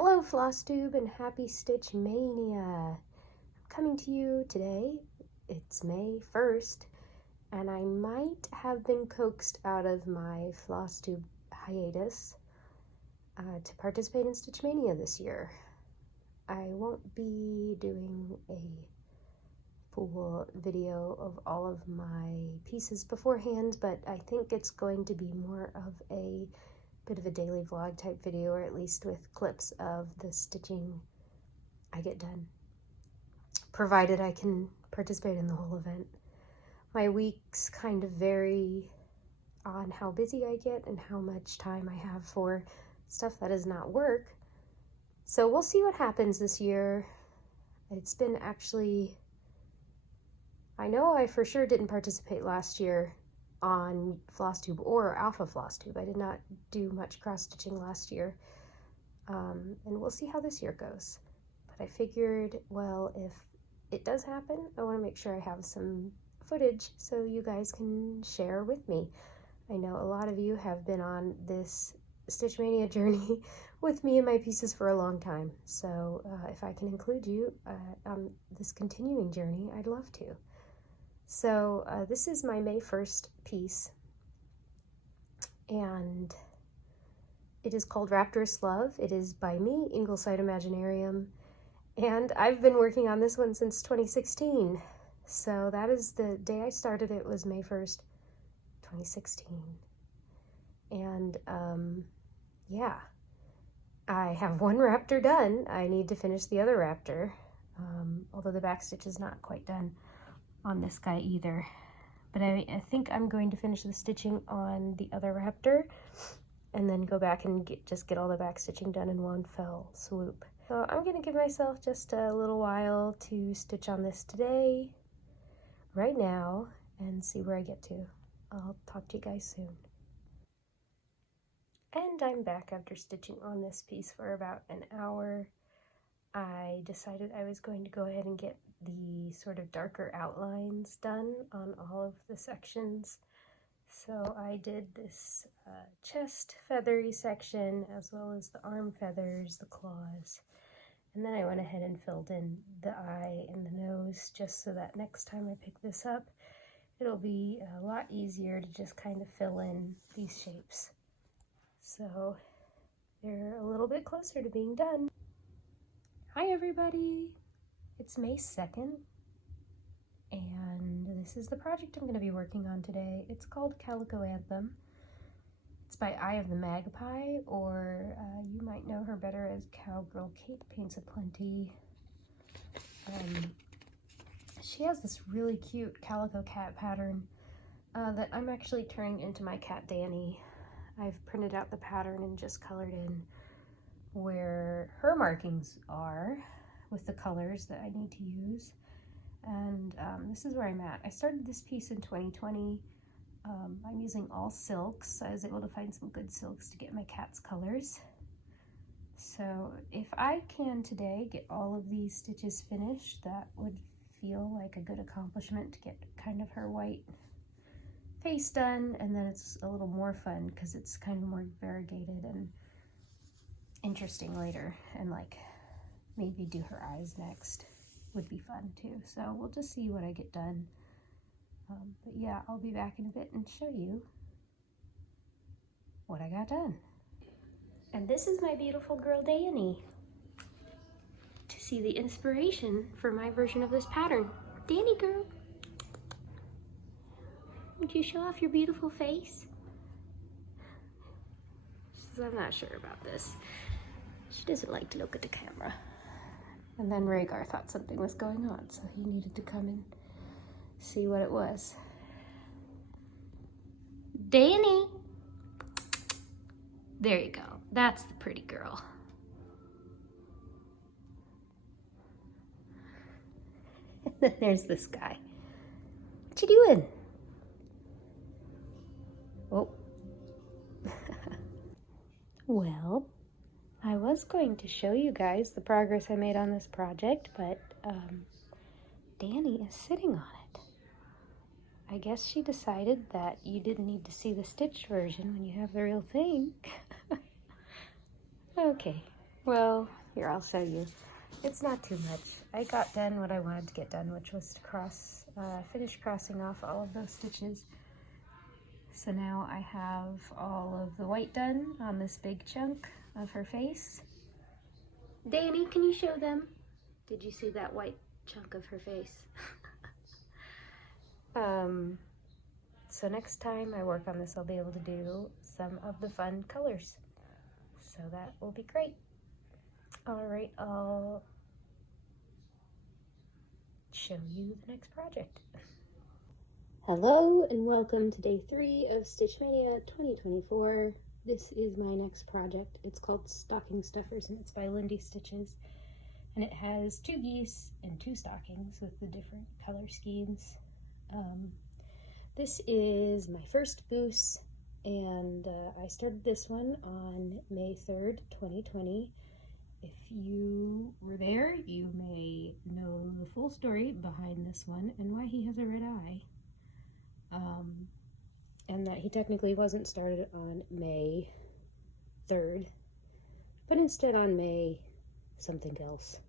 Hello Flosstube and happy Stitch Mania! I'm coming to you today. It's May 1st and I might have been coaxed out of my Flosstube hiatus to participate in Stitch Mania this year. I won't be doing a full video of all of my pieces beforehand, but I think it's going to be more of a bit of a daily vlog type video, or at least with clips of the stitching I get done, provided I can participate in the whole event. My weeks kind of vary on how busy I get and how much time I have for stuff that is not work, so we'll see what happens this year. It's been actually, I know I for sure didn't participate last year on Flosstube or Alpha Flosstube. I did not do much cross-stitching last year, and we'll see how this year goes. But I figured, well, if it does happen, I want to make sure I have some footage so you guys can share with me. I know a lot of you have been on this Stitch Mania journey with me and my pieces for a long time, so if I can include you on this continuing journey, I'd love to. So this is my May 1st piece, and it is called Rapturous Love. It is by me, Ingleside Imaginarium, and I've been working on this one since 2016. So that is the day I started. It was May 1st, 2016. And yeah, I have one raptor done. I need to finish the other raptor, although the back stitch is not quite done on this guy either, but I think I'm going to finish the stitching on the other raptor and then go back and get all the back stitching done in one fell swoop. So I'm going to give myself just a little while to stitch on this today, right now, and see where I get to. I'll talk to you guys soon. And I'm back after stitching on this piece for about an hour. I decided I was going to go ahead and get the sort of darker outlines done on all of the sections. So I did this chest feathery section, as well as the arm feathers, the claws, and then I went ahead and filled in the eye and the nose, just so that next time I pick this up, it'll be a lot easier to just kind of fill in these shapes. So they're a little bit closer to being done. Hi everybody! It's May 2nd, and this is the project I'm going to be working on today. It's called Calico Anthem. It's by Eye of the Magpie, or you might know her better as Cowgirl Kate Paints Aplenty. She has this really cute calico cat pattern that I'm actually turning into my cat Dani. I've printed out the pattern and just colored in where her markings are with the colors that I need to use, and this is where I'm at. I started this piece in 2020. I'm using all silks. I was able to find some good silks to get my cat's colors. So if I can today get all of these stitches finished, that would feel like a good accomplishment to get kind of her white face done, and then it's a little more fun because it's kind of more variegated and interesting later, and like maybe do her eyes next would be fun too. So we'll just see what I get done. But yeah, I'll be back in a bit and show you what I got done. And this is my beautiful girl Dani, to see the inspiration for my version of this pattern. Dani girl, would you show off your beautiful face? She says, I'm not sure about this. She doesn't like to look at the camera. And then Rhaegar thought something was going on, so he needed to come and see what it was. Dani! There you go. That's the pretty girl. And then there's this guy. What you doing? Oh. Well, I was going to show you guys the progress I made on this project, but Dani is sitting on it. I guess she decided that you didn't need to see the stitched version when you have the real thing. Okay, Well, here, I'll show you. It's not too much. I got done what I wanted to get done, which was to finish crossing off all of those stitches. So now I have all of the white done on this big chunk of her face. Danny, can you show them? Did you see that white chunk of her face? So next time I work on this, I'll be able to do some of the fun colors. So that will be great. All right, I'll show you the next project. Hello and welcome to day 3 of Stitch Mania 2024. This is my next project. It's called Stocking Stuffers and it's by Lindy Stitches. And it has 2 geese and 2 stockings with the different color schemes. This is my first goose, and I started this one on May 3rd, 2020. If you were there, you may know the full story behind this one and why he has a red eye. And that he technically wasn't started on May 3rd, but instead on May something else.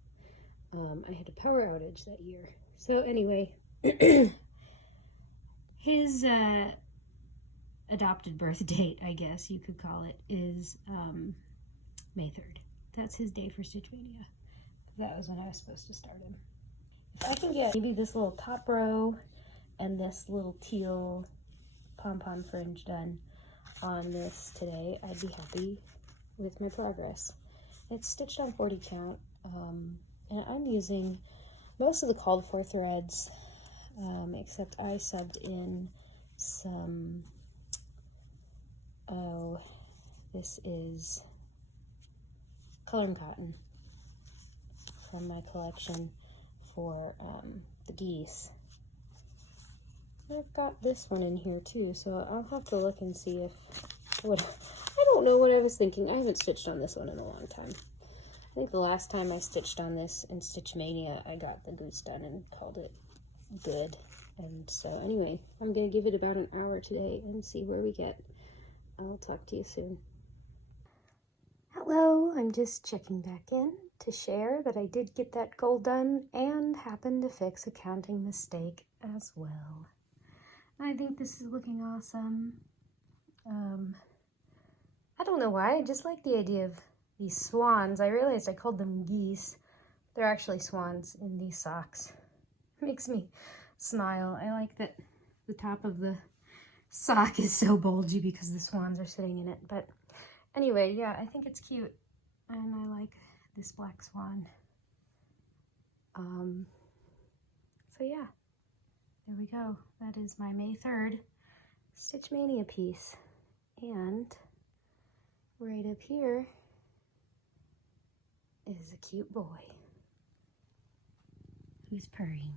I had a power outage that year. So anyway, his adopted birth date, I guess you could call it, is May 3rd. That's his day for Stitch Mania. That was when I was supposed to start him. If I can get maybe this little top row and this little teal pom-pom fringe done on this today, I'd be happy with my progress. It's stitched on 40 count, and I'm using most of the called for threads, except I subbed in some, this is Color and Cotton from my collection for the geese. I've got this one in here too, so I'll have to look and see if, I don't know what I was thinking. I haven't stitched on this one in a long time. I think the last time I stitched on this in Stitch Mania, I got the goose done and called it good. And so anyway, I'm going to give it about an hour today and see where we get. I'll talk to you soon. Hello, I'm just checking back in to share that I did get that goal done and happened to fix a counting mistake as well. I think this is looking awesome. I don't know why, I just like the idea of these swans. I realized I called them geese. They're actually swans in these socks. It makes me smile. I like that the top of the sock is so bulgy because the swans are sitting in it. But anyway, yeah, I think it's cute. And I like this black swan. So yeah, there we go. That is my May 3rd Stitch Mania piece. And right up here is a cute boy who's purring.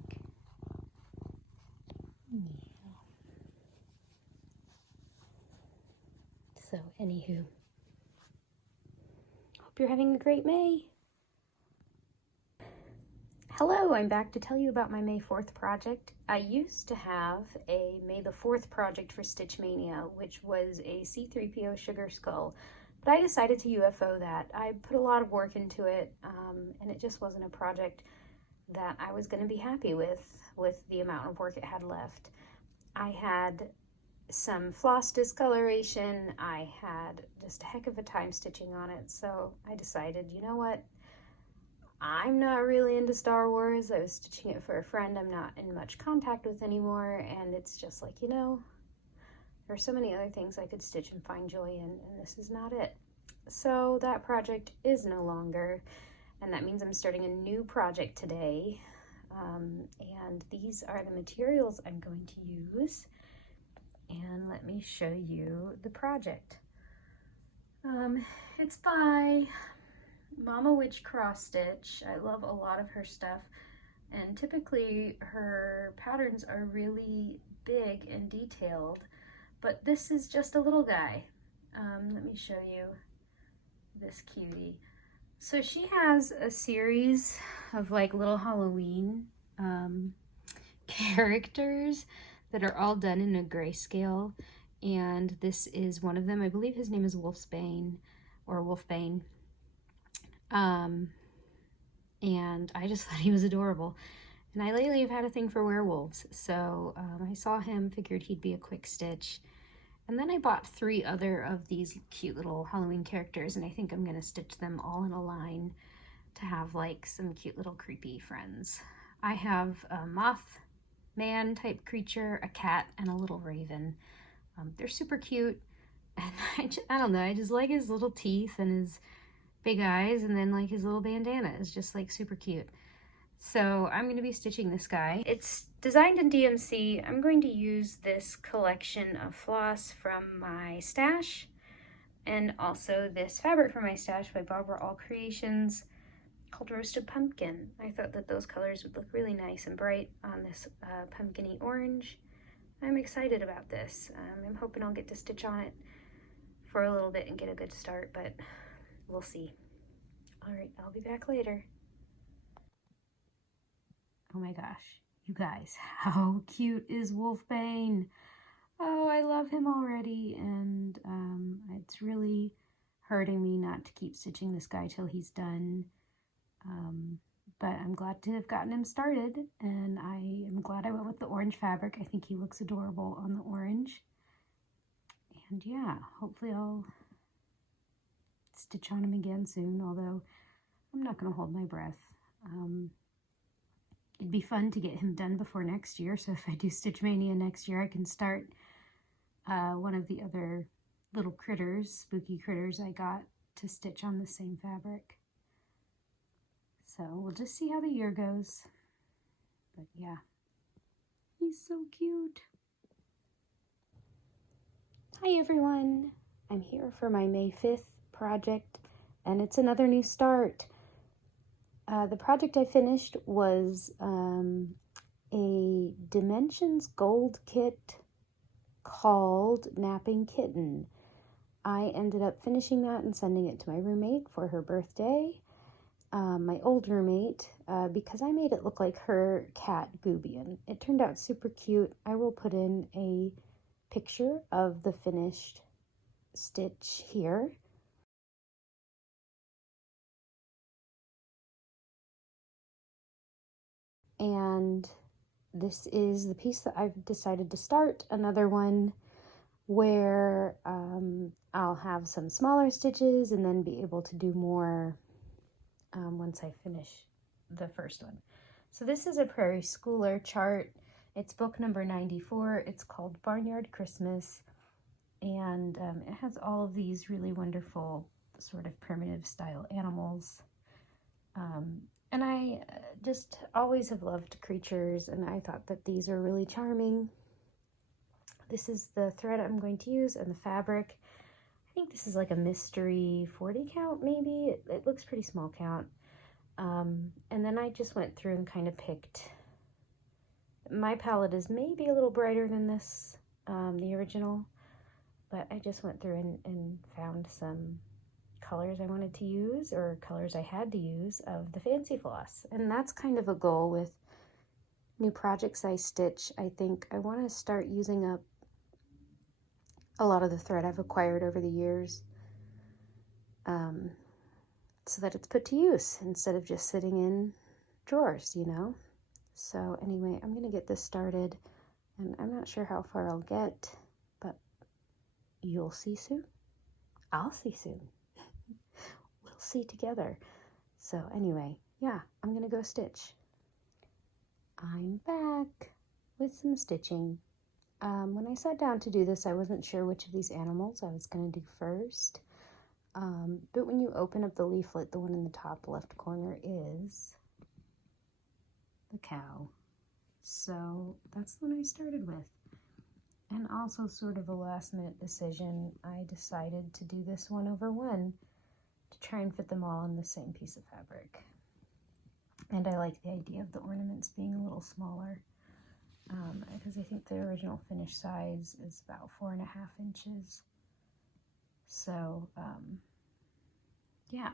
Yeah. So, anywho, hope you're having a great May. Hello, I'm back to tell you about my May 4th project. I used to have a May the 4th project for Stitch Mania, which was a C3PO sugar skull. But I decided to UFO that. I put a lot of work into it, and it just wasn't a project that I was going to be happy with the amount of work it had left. I had some floss discoloration. I had just a heck of a time stitching on it, so I decided, you know what? I'm not really into Star Wars. I was stitching it for a friend I'm not in much contact with anymore, and it's just like, you know, there are so many other things I could stitch and find joy in, and this is not it. So that project is no longer, and that means I'm starting a new project today. And these are the materials I'm going to use. And let me show you the project. It's by Mama Witch Cross Stitch. I love a lot of her stuff, and typically her patterns are really big and detailed, but this is just a little guy. Let me show you this cutie. So she has a series of like little Halloween characters that are all done in a grayscale, and this is one of them. I believe his name is Bane or Wolf Bane. And I just thought he was adorable. And I lately have had a thing for werewolves, so I saw him, figured he'd be a quick stitch. And then I bought 3 other of these cute little Halloween characters, and I think I'm going to stitch them all in a line to have like some cute little creepy friends. I have a moth man type creature, a cat, and a little raven. They're super cute, and I don't know, I just like his little teeth and his big eyes, and then like his little bandana is just like super cute. So I'm going to be stitching this guy. It's designed in DMC. I'm going to use this collection of floss from my stash, and also this fabric from my stash by Barbara All Creations called Roasted Pumpkin. I thought that those colors would look really nice and bright on this pumpkin-y orange. I'm excited about this. I'm hoping I'll get to stitch on it for a little bit and get a good start, but we'll see. All right, I'll be back later. Oh my gosh, you guys, how cute is Bane? Oh, I love him already, and it's really hurting me not to keep stitching this guy till he's done. But I'm glad to have gotten him started, and I am glad I went with the orange fabric. I think he looks adorable on the orange. And yeah, hopefully I'll stitch on him again soon, although I'm not going to hold my breath. It'd be fun to get him done before next year, so if I do Stitch Mania next year, I can start one of the other little critters, spooky critters I got to stitch on the same fabric. So we'll just see how the year goes. But yeah, he's so cute. Hi everyone, I'm here for my May 5th project, and it's another new start. The project I finished was a Dimensions Gold kit called Napping Kitten. I ended up finishing that and sending it to my roommate for her birthday. My old roommate, because I made it look like her cat, Goobian. It turned out super cute. I will put in a picture of the finished stitch here. And this is the piece that I've decided to start. Another one where I'll have some smaller stitches and then be able to do more once I finish the first one. So this is a Prairie Schooler chart. It's book number 94. It's called Barnyard Christmas, and it has all of these really wonderful sort of primitive style animals. And I just always have loved creatures, and I thought that these are really charming. This is the thread I'm going to use and the fabric. I think this is like a mystery 40 count maybe. It looks pretty small count. And then I just went through and kind of picked. My palette is maybe a little brighter than this, the original, but I just went through and found some colors I wanted to use, or colors I had to use, of the fancy floss. And that's kind of a goal with new projects I stitch. I think I want to start using up a lot of the thread I've acquired over the years, so that it's put to use instead of just sitting in drawers, you know? So anyway, I'm going to get this started, and I'm not sure how far I'll get, but you'll see soon. I'll see soon. We'll see together. So anyway, yeah, I'm going to go stitch. I'm back with some stitching. When I sat down to do this, I wasn't sure which of these animals I was going to do first. But when you open up the leaflet, the one in the top left corner is the cow. So that's the one I started with. And also sort of a last minute decision, I decided to do this one over one to try and fit them all on the same piece of fabric. And I like the idea of the ornaments being a little smaller, because I think the original finish size is about 4.5 inches. So, yeah,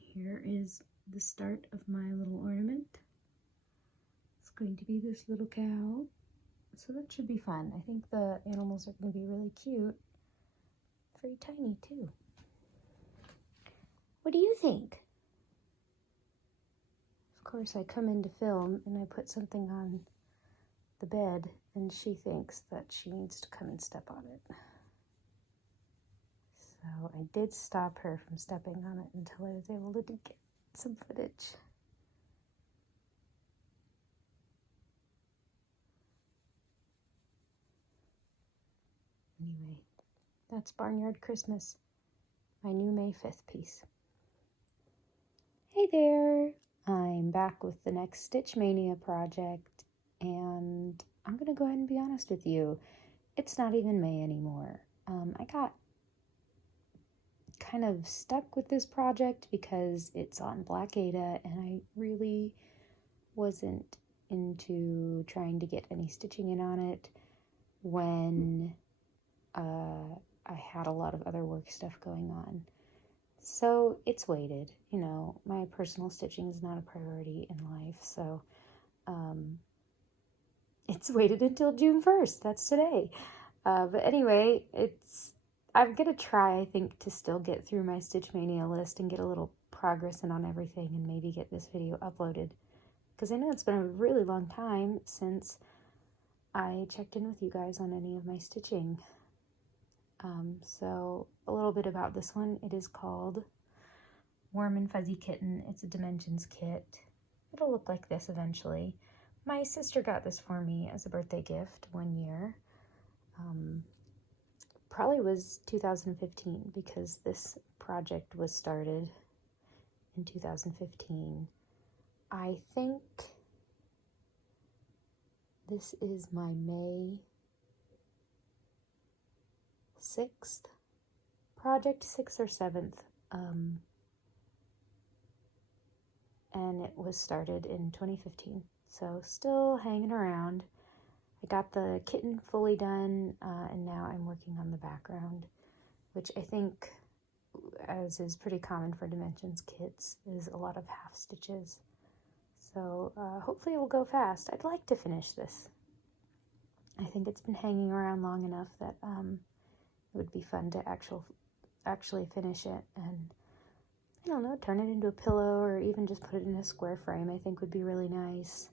here is the start of my little ornament. It's going to be this little cow, so that should be fun. I think the animals are going to be really cute. Very tiny, too. What do you think? course, I come in to film and I put something on the bed and she thinks that she needs to come and step on it. So I did stop her from stepping on it until I was able to get some footage. Anyway, that's Barnyard Christmas, my new May 5th piece. Hey there! I'm back with the next Stitch Mania project, and I'm going to go ahead and be honest with you. It's not even May anymore. I got kind of stuck with this project because it's on Black Ada, and I really wasn't into trying to get any stitching in on it when I had a lot of other work stuff going on. So it's waited, you know, my personal stitching is not a priority in life, so it's waited until June 1st, that's today. But anyway, I'm gonna try, I think, to still get through my Stitch Mania list and get a little progress in on everything and maybe get this video uploaded. Because I know it's been a really long time since I checked in with you guys on any of my stitching. So a little bit about this one. It is called Warm and Fuzzy Kitten. It's a Dimensions kit. It'll look like this eventually. My sister got this for me as a birthday gift one year. Probably was 2015 because this project was started in 2015. I think this is my May 6th project, 6th or 7th, and it was started in 2015, so still hanging around. I got the kitten fully done, and now I'm working on the background, which I think, as is pretty common for Dimensions kits, is a lot of half stitches. So hopefully it will go fast. I'd like to finish this. I think it's been hanging around long enough that it would be fun to actually finish it and, I don't know, turn it into a pillow or even just put it in a square frame. I think would be really nice.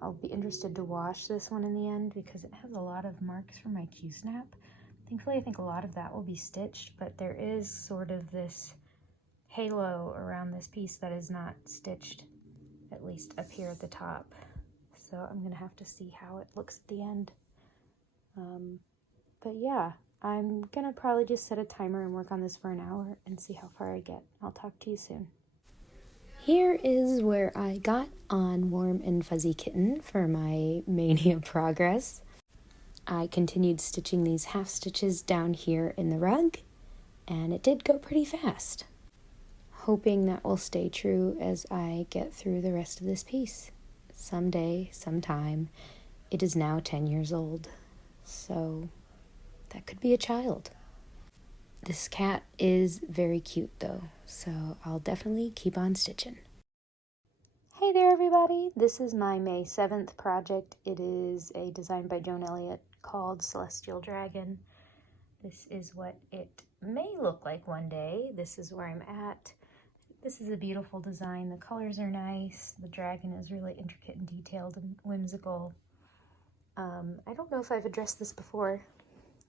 I'll be interested to wash this one in the end because it has a lot of marks from my Q-snap. Thankfully, I think a lot of that will be stitched, but there is sort of this halo around this piece that is not stitched, at least up here at the top. So I'm gonna have to see how it looks at the end. But yeah, I'm gonna probably just set a timer and work on this for an hour and see how far I get. I'll talk to you soon. Here is where I got on Warm and Fuzzy Kitten for my Mania progress. I continued stitching these half stitches down here in the rug, and it did go pretty fast. Hoping that will stay true as I get through the rest of this piece. Someday, sometime, it is now 10 years old, so that could be a child. This cat is very cute though, so I'll definitely keep on stitching. Hey there everybody, this is my May 7th project. It is a design by Joan Elliott called Celestial Dragon. This is what it may look like one day. This is where I'm at. This is a beautiful design. The colors are nice. The dragon is really intricate and detailed and whimsical. I don't know if I've addressed this before.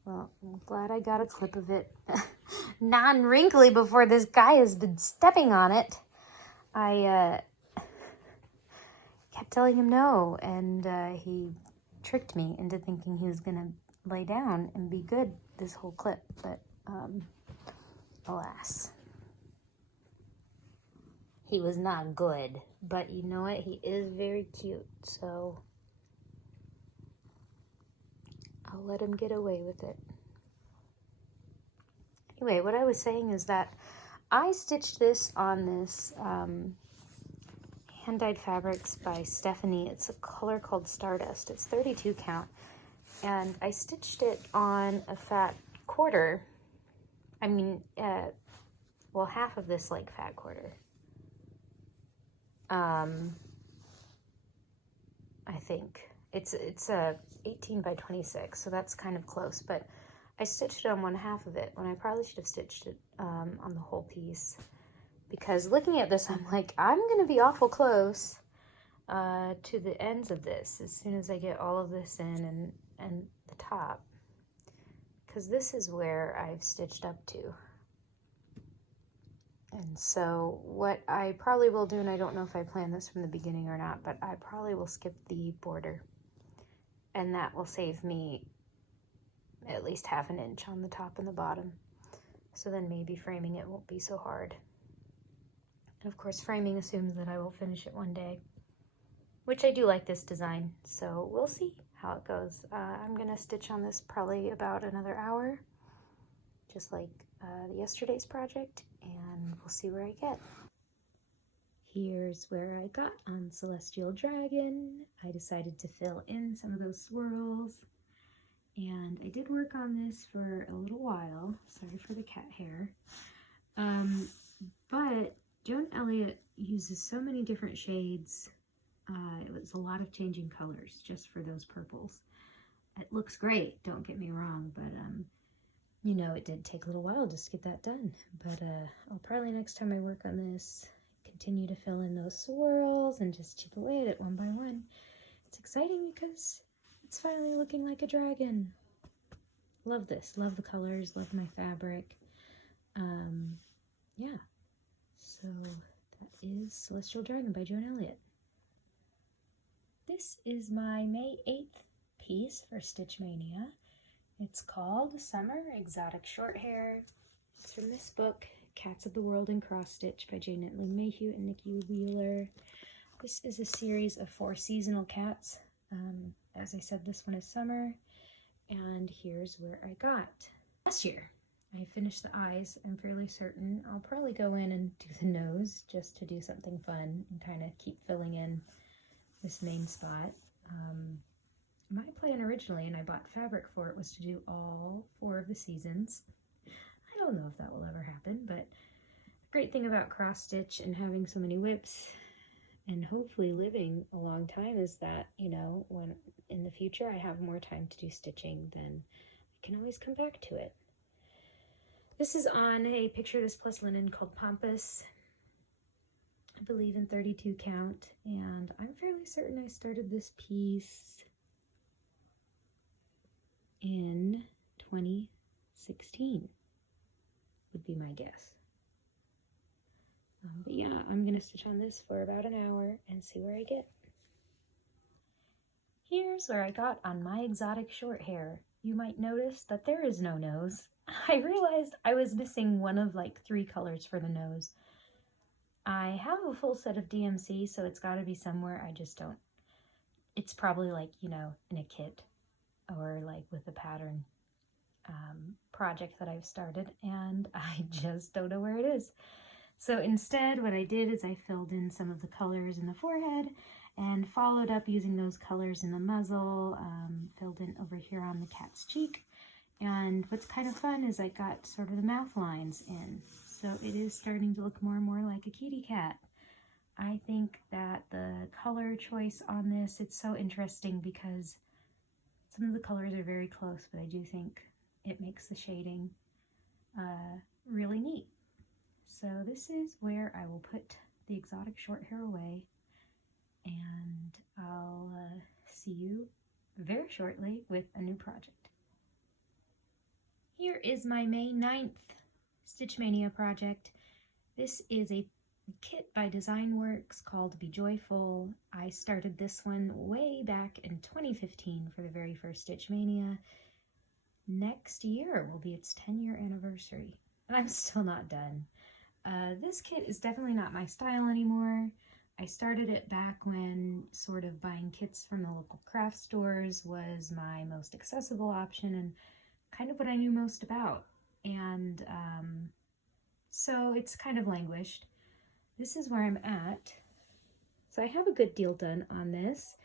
Well, I'm glad I got a clip of it non-wrinkly before this guy has been stepping on it. I kept telling him no, and he tricked me into thinking he was gonna lay down and be good this whole clip, but alas. He was not good, but you know what? He is very cute, so I'll let him get away with it. Anyway, what I was saying is that I stitched this on this hand-dyed fabrics by Stephanie. It's a color called Stardust. It's 32 count, and I stitched it on a fat quarter. I mean, well, half of this like fat quarter. I think it's a 18 by 26, so that's kind of close, but I stitched it on one half of it when I probably should have stitched it on the whole piece. because looking at this, I'm like, I'm going to be awful close to the ends of this as soon as I get all of this in and the top, because this is where I've stitched up to. And so what I probably will do, and I don't know if I planned this from the beginning or not, but I probably will skip the border, and that will save me at least ½ an inch on the top and the bottom. So then maybe framing it won't be so hard. And of course, framing assumes that I will finish it one day, which I do like this design, so we'll see how it goes. I'm gonna stitch on this probably about another hour, just like yesterday's project, and we'll see where I get. Here's where I got on Celestial Dragon. I decided to fill in some of those swirls, and I did work on this for a little while. Sorry for the cat hair. But Joan Elliott uses so many different shades. It was a lot of changing colors just for those purples. It looks great, don't get me wrong, but you know, it did take a little while just to get that done. But I'll probably, next time I work on this, continue to fill in those swirls and just chip away at it one by one. It's exciting because it's finally looking like a dragon. Love this, love the colors, love my fabric. Yeah, so that is Celestial Dragon by Joan Elliott. This is my May 8th piece for Stitch Mania. It's called Summer Exotic Short Hair. It's from this book, Cats of the World in Cross Stitch by J. Netley Mayhew and Nikki Wheeler. This is a series of 4 seasonal cats. As I said, this one is summer, and here's where I got. Last year, I finished the eyes. I'm fairly certain I'll probably go in and do the nose just to do something fun and kind of keep filling in this main spot. My plan originally, and I bought fabric for it, was to do all 4 of the seasons. I don't know if that will ever happen, but the great thing about cross stitch and having so many whips and hopefully living a long time is that, you know, when in the future I have more time to do stitching, then I can always come back to it. This is on a Picture This Plus linen called Pampas, I believe in 32 count, and I'm fairly certain I started this piece in 2016, would be my guess. But yeah, I'm gonna stitch on this for about an hour and see where I get. Here's where I got on my exotic short hair. You might notice that there is no nose. I realized I was missing one of like 3 colors for the nose. I have a full set of DMC, so it's gotta be somewhere. I just don't. It's probably like, you know, in a kit or like with a pattern project that I've started, and I just don't know where it is. So instead, what I did is I filled in some of the colors in the forehead and followed up using those colors in the muzzle, filled in over here on the cat's cheek. And what's kind of fun is I got sort of the mouth lines in. So it is starting to look more and more like a kitty cat. I think that the color choice on this, it's so interesting because some of the colors are very close, but I do think it makes the shading really neat. So this is where I will put the exotic short hair away, and I'll see you very shortly with a new project. Here is my May 9th Stitch Mania project. This is a kit by Designworks called Be Joyful. I started this one way back in 2015 for the very first Stitch Mania. Next year will be its 10-year anniversary, and I'm still not done. This kit is definitely not my style anymore. I started it back when sort of buying kits from the local craft stores was my most accessible option and kind of what I knew most about. And so it's kind of languished. This is where I'm at. So I have a good deal done on this.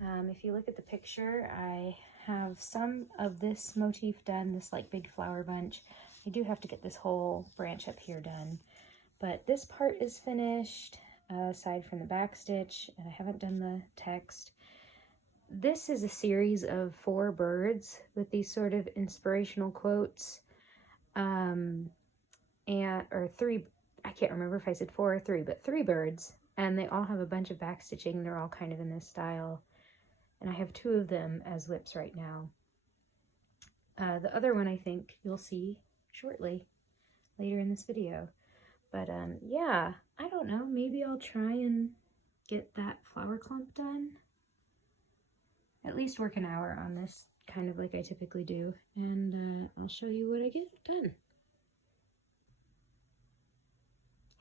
If you look at the picture, I have some of this motif done, this like big flower bunch. I do have to get this whole branch up here done, but this part is finished aside from the back stitch, and I haven't done the text. This is a series of 4 birds with these sort of inspirational quotes, or 3 I can't remember if I said 4 or 3, but 3 birds, and they all have a bunch of backstitching. They're all kind of in this style, and I have 2 of them as whips right now. The other one I think you'll see shortly, later in this video. But yeah, I don't know, maybe I'll try and get that flower clump done. At least work an hour on this, kind of like I typically do, and I'll show you what I get done.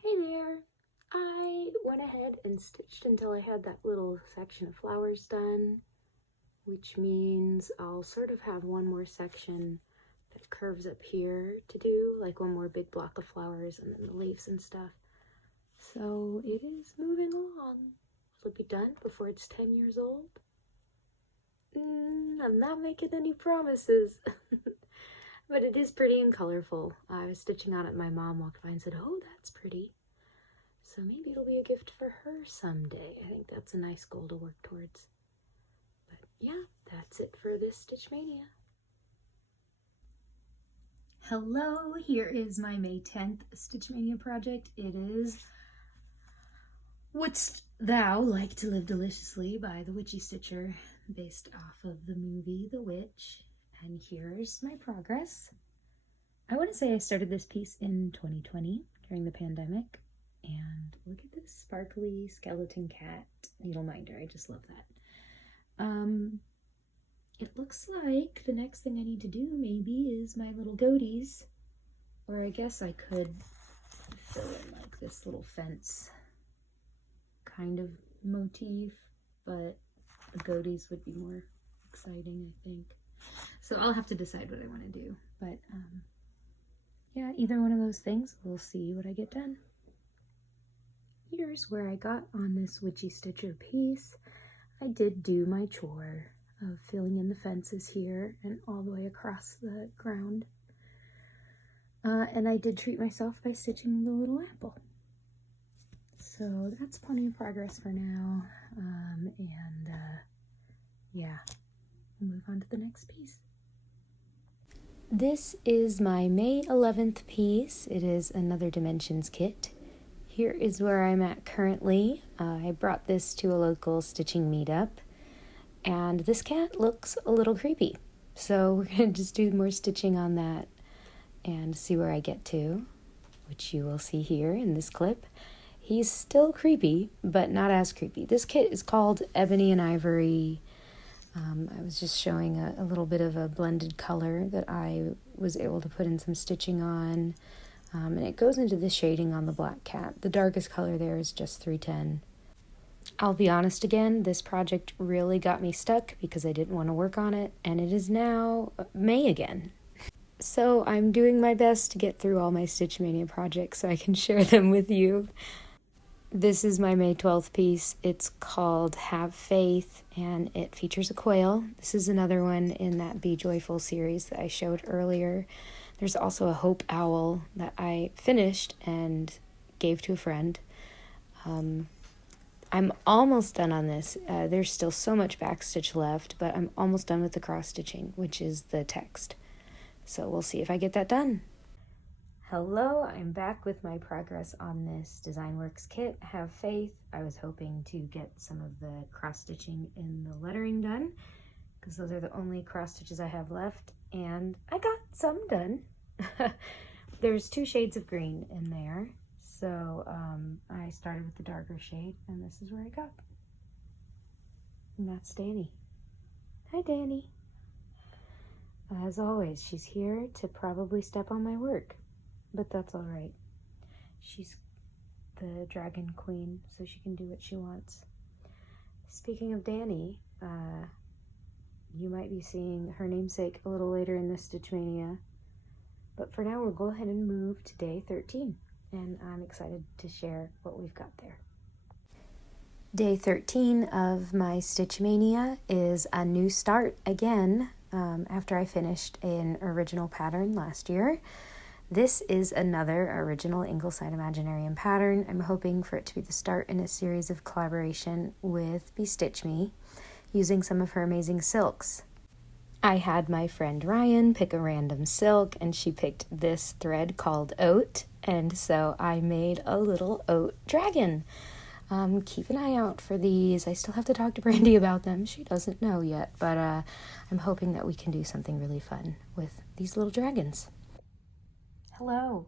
Hey there! I went ahead and stitched until I had that little section of flowers done, which means I'll sort of have one more section that curves up here to do, like one more big block of flowers and then the leaves and stuff. So it is moving along. Will it be done before it's 10 years old? I'm not making any promises. But it is pretty and colorful. I was stitching on it and my mom walked by and said, "Oh, that's pretty." So maybe it'll be a gift for her someday. I think that's a nice goal to work towards. But yeah, that's it for this Stitch Mania. Hello, here is my May 10th Stitch Mania project. It is Wouldst Thou Like to Live Deliciously by the Witchy Stitcher, based off of the movie The Witch. And here's my progress. I want to say I started this piece in 2020 during the pandemic. And look at this sparkly skeleton cat needle minder. I just love that. It looks like the next thing I need to do maybe is my little goatees. Or I guess I could fill in like this little fence kind of motif, but the goatees would be more exciting, I think. So I'll have to decide what I want to do. But yeah, either one of those things, we'll see what I get done. Here's where I got on this Witchy Stitcher piece. I did do my chore of filling in the fences here and all the way across the ground. And I did treat myself by stitching the little apple. So that's plenty of progress for now. Yeah, we'll move on to the next piece. This is my May 11th piece. It is another Dimensions kit. Here is where I'm at currently. I brought this to a local stitching meetup, and this cat looks a little creepy. So we're going to just do more stitching on that and see where I get to, which you will see here in this clip. He's still creepy, but not as creepy. This kit is called Ebony and Ivory. I was just showing a little bit of a blended color that I was able to put in some stitching on. And it goes into the shading on the black cat. The darkest color there is just 310. I'll be honest again, this project really got me stuck because I didn't want to work on it, and it is now May again. So I'm doing my best to get through all my Stitch Mania projects so I can share them with you. This is my May 12th piece. It's called Have Faith, and it features a quail. This is another one in that Be Joyful series that I showed earlier. There's also a hope owl that I finished and gave to a friend. I'm almost done on this. There's still so much backstitch left, but I'm almost done with the cross stitching, which is the text. So we'll see if I get that done. Hello, I'm back with my progress on this Design Works kit, Have Faith. I was hoping to get some of the cross stitching in the lettering done, because those are the only cross stitches I have left, and I got some done. There's 2 shades of green in there, so I started with the darker shade, and this is where I got. And that's Danny. Hi, Danny. As always, she's here to probably step on my work, but that's all right. She's the dragon queen, so she can do what she wants. Speaking of Danny, you might be seeing her namesake a little later in this Stitch Mania, but for now we'll go ahead and move to day 13, and I'm excited to share what we've got there. Day 13 of my Stitch Mania is a new start again, after I finished an original pattern last year. This is another original Ingleside Imaginarium pattern. I'm hoping for it to be the start in a series of collaboration with Be Stitch Me, using some of her amazing silks. I had my friend Ryan pick a random silk, and she picked this thread called Oat, and so I made a little oat dragon. Keep an eye out for these. I still have to talk to Brandy about them. She doesn't know yet, but I'm hoping that we can do something really fun with these little dragons. Hello.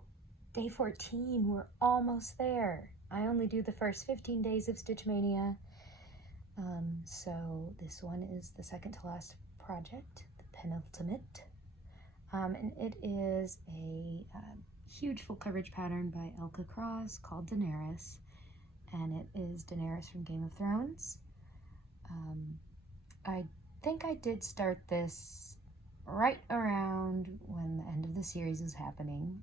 Day 14. We're almost there. I only do the first 15 days of Stitch Mania. So this one is the second to last project, the penultimate. And it is a huge full coverage pattern by Elka Cross called Daenerys. And it is Daenerys from Game of Thrones. I think I did start this right around when the end of the series was happening,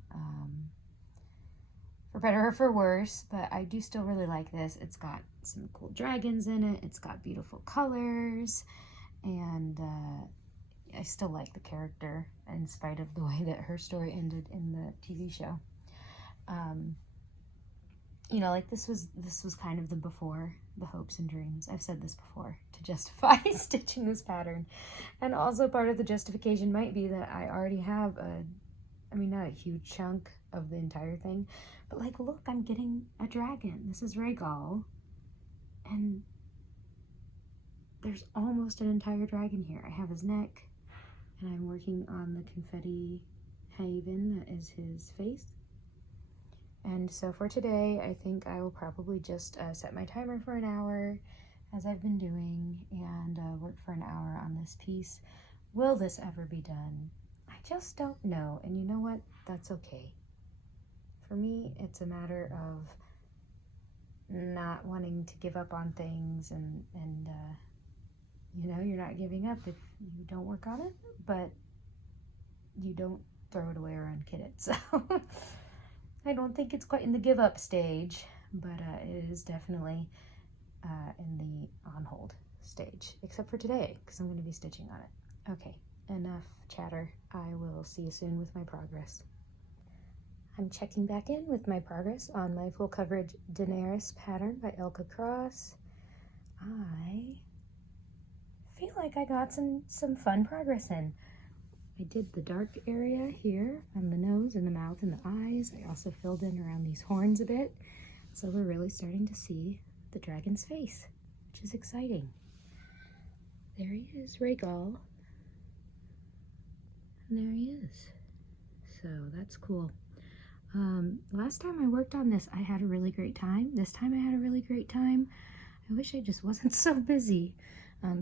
for better or for worse, but I do still really like this. It's got some cool dragons in it, it's got beautiful colors, and I still like the character in spite of the way that her story ended in the TV show. You know, like this was kind of the before the hopes and dreams. I've said this before to justify stitching this pattern. And also part of the justification might be that I already have not a huge chunk of the entire thing, but like, look, I'm getting a dragon. This is Rhaegal, and there's almost an entire dragon here. I have his neck, and I'm working on the confetti haven that is his face. And so for today, I think I will probably just set my timer for an hour, as I've been doing, and work for an hour on this piece. Will this ever be done? I just don't know, and you know what? That's okay. For me, it's a matter of not wanting to give up on things, and you know, you're not giving up if you don't work on it, but you don't throw it away or unkit it, so... I don't think it's quite in the give up stage, but it is definitely in the on hold stage, except for today, because I'm going to be stitching on it. Okay, enough chatter. I will see you soon with my progress. I'm checking back in with my progress on my full coverage Daenerys pattern by Elka Cross. I feel like I got some fun progress in. I did the dark area here on the nose and the mouth and the eyes. I also filled in around these horns a bit. So we're really starting to see the dragon's face, which is exciting. There he is, Rhaegal. And there he is. So that's cool. Last time I worked on this, I had a really great time. This time I had a really great time. I wish I just wasn't so busy.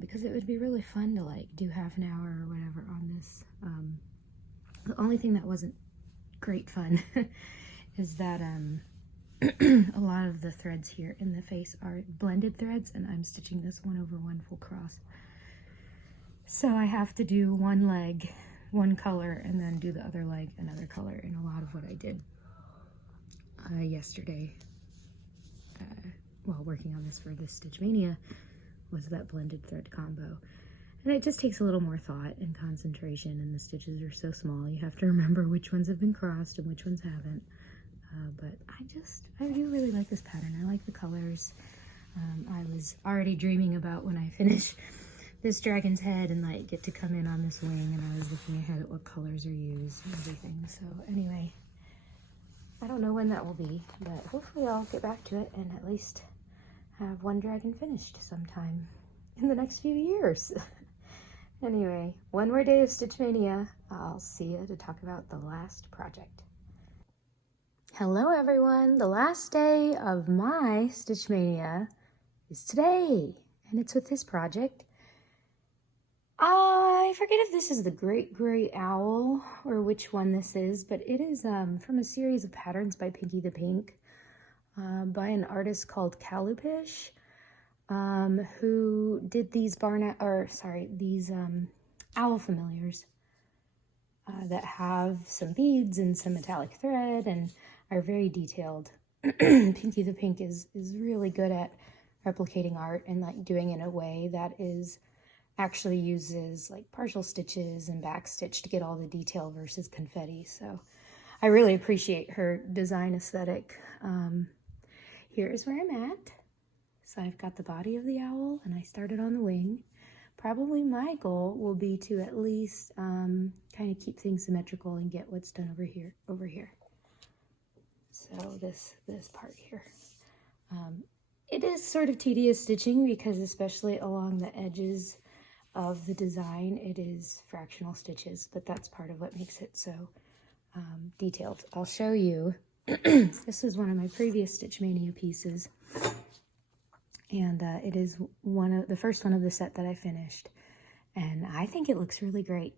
Because it would be really fun to like do half an hour or whatever on this. The only thing that wasn't great fun is that a lot of the threads here in the face are blended threads, and I'm stitching this one over one full cross. So I have to do one leg, one color, and then do the other leg another color, and a lot of what I did yesterday while working on this for this Stitch Mania was that blended thread combo. And it just takes a little more thought and concentration, and the stitches are so small, you have to remember which ones have been crossed and which ones haven't. But I do really like this pattern. I like the colors. I was already dreaming about when I finish this dragon's head and like get to come in on this wing, and I was looking ahead at what colors are used and everything. So anyway, I don't know when that will be, but hopefully I'll get back to it and at least have one dragon finished sometime in the next few years. Anyway, one more day of Stitch Mania. I'll see you to talk about the last project. Hello everyone, the last day of my Stitch Mania is today, and it's with this project. I forget if this is the Great Gray Owl or which one this is, but it is from a series of patterns by Pinky the Pink. By an artist called Calupish, who did these owl familiars that have some beads and some metallic thread and are very detailed. Pinky the Pink is really good at replicating art and like doing it in a way that is actually uses like partial stitches and back stitch to get all the detail versus confetti. So I really appreciate her design aesthetic. Here is where I'm at. So I've got the body of the owl, and I started on the wing. probably my goal will be to at least kind of keep things symmetrical and get what's done over here. So this part here. It is sort of tedious stitching because especially along the edges of the design, it is fractional stitches, but that's part of what makes it so detailed. I'll show you. This was one of my previous Stitch Mania pieces, and it is the first one of the set that I finished, and I think it looks really great.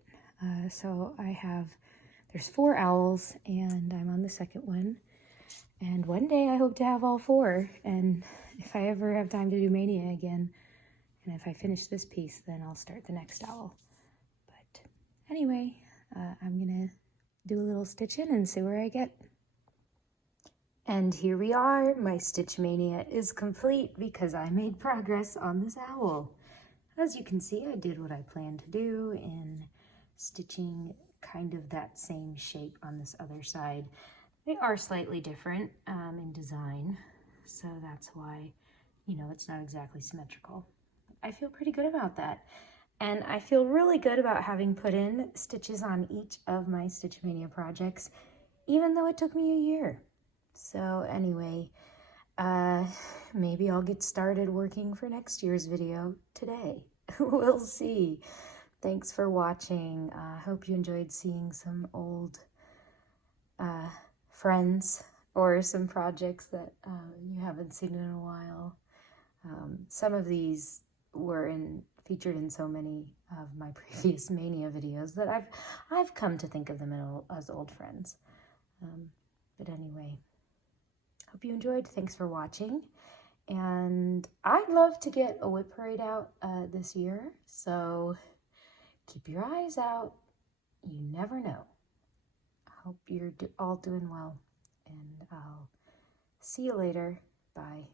So there's 4 owls, and I'm on the second one, and one day I hope to have all 4, and if I ever have time to do Mania again, and if I finish this piece, then I'll start the next owl. But anyway, I'm gonna do a little stitching and see where I get. And here we are. My Stitch Mania is complete because I made progress on this owl. As you can see, I did what I planned to do in stitching kind of that same shape on this other side. They are slightly different in design, so that's why, you know, it's not exactly symmetrical. I feel pretty good about that. And I feel really good about having put in stitches on each of my Stitch Mania projects, even though it took me a year. So anyway, maybe I'll get started working for next year's video today. We'll see. Thanks for watching. Hope you enjoyed seeing some old friends or some projects that you haven't seen in a while. Some of these were featured in so many of my previous Mania videos that I've come to think of them as old friends. But anyway, hope you enjoyed. Thanks for watching. And I'd love to get a whip parade out this year, so keep your eyes out. You never know. I hope you're all doing well, and I'll see you later. Bye.